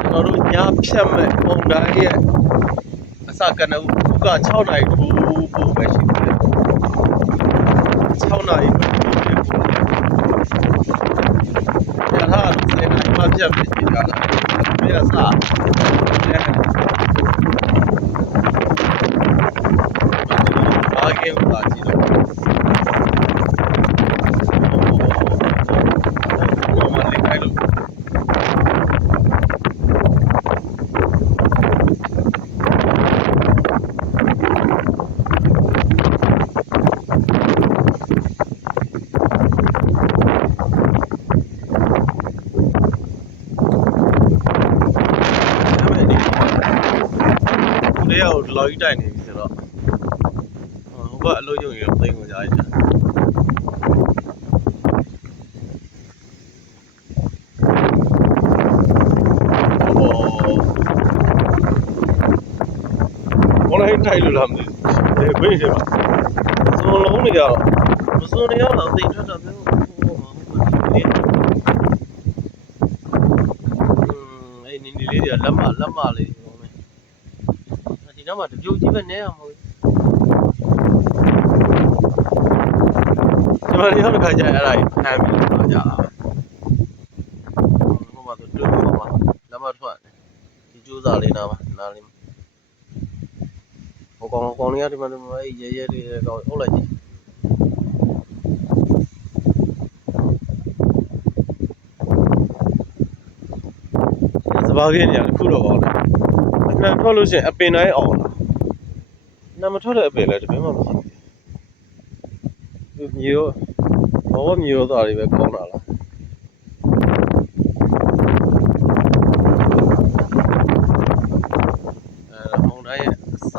ကျွန်တော်တို့ညဖြတ်မဲ့ပုံတိုင်းရဲ့အစကနဦးက6နာရီထိုးဖို့ပဲရှိတယ်6နာရီပဲထိုးဖို့ရထား10နာရီမှဖြတ်ပြီးကြတာဒီကစားဘာကဲပါကြည့်တော့ဘာမှလေးခိုင်းလို့လောက်ကြီးတိုက်နေပြီဆိုတော့ဟိုကအလို့ရုံရင်သိငုံကြရတာဘောလိုက်တိုက်လို့လားမသိဘူးဘယ်ပြေးပါစုံလုံးနေကြတော့မစုံနေရတော့သိထွက်တာမျိုးအဲ့နင်းလေးတွေလက်မလေးဒီနောက်မှာတပြုတ်ကြီးပဲနဲအောင်မဟုတ်ကျွန်တော်ရောက်တဲ့ခါကျအဲ့ဒါကြီးဖမ်းပြီးတော့ကြာတာဟိုမှာသူတွေ့မှာလက်မထွက်ဒီကျိုးစာလေးနားပါနားလေးဟိုကောင်လေးကဒီမှာအဲ့ရဲလေးကောင်ဟုတ်လိုက်ကြည့်စပါးကင်းနေရခုတော့ကောင်းတယ်အမှန်ထွက်လို့ရှိရင်အပင်တိုင်းအောင်လားနာမထွက်တဲ့အပင်လည်းတပင်းမှမရှိဘူးမျိုးဘောမျိုးသားတွေပဲကောင်းတာလားမုံတိုင်းရဲ့အစ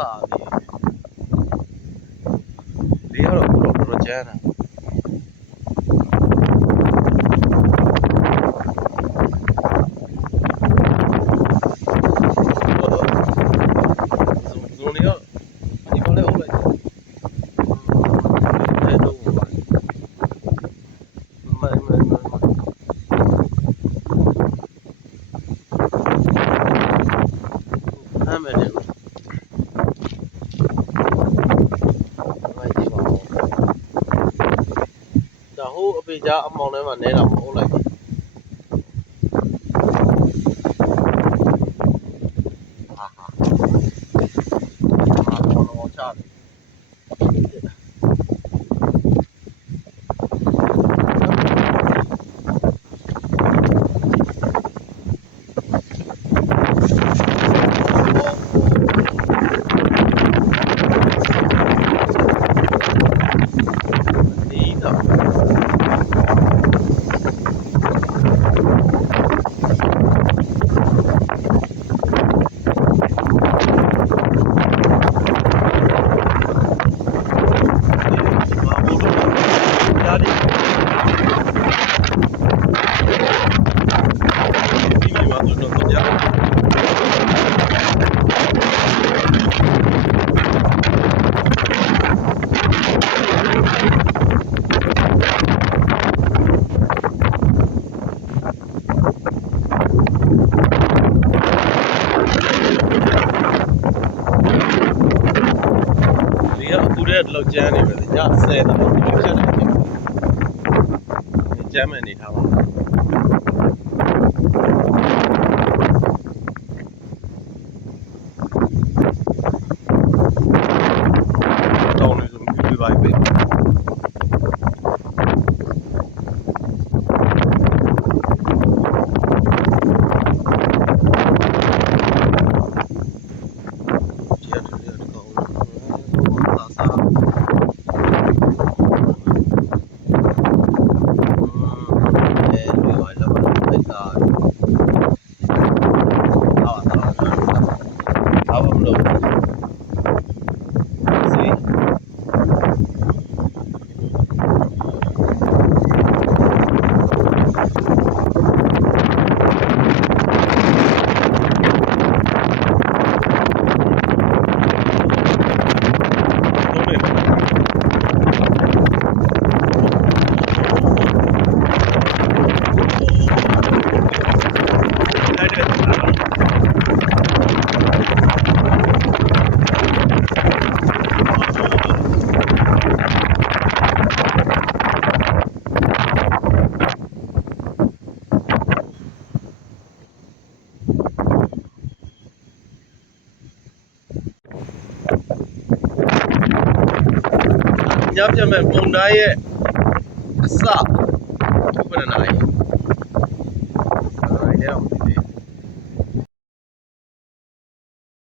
လေးကတော့ခုတော့ကျန်းတာအပေကြအမောင်ထဲမှာနဲတာမဟုတ်လိုက်ဘောချတယ်လောက်ကျန်းနေပဲည10တော့ဖြတ်တယ်ကျန်းမယ်နေထားပါတောင်းနေဆိုပြီးပါပဲ ညပြတ်မဲ့မုန်တိုင်းရဲ့အစဘယ်နှနာရီလဲတော့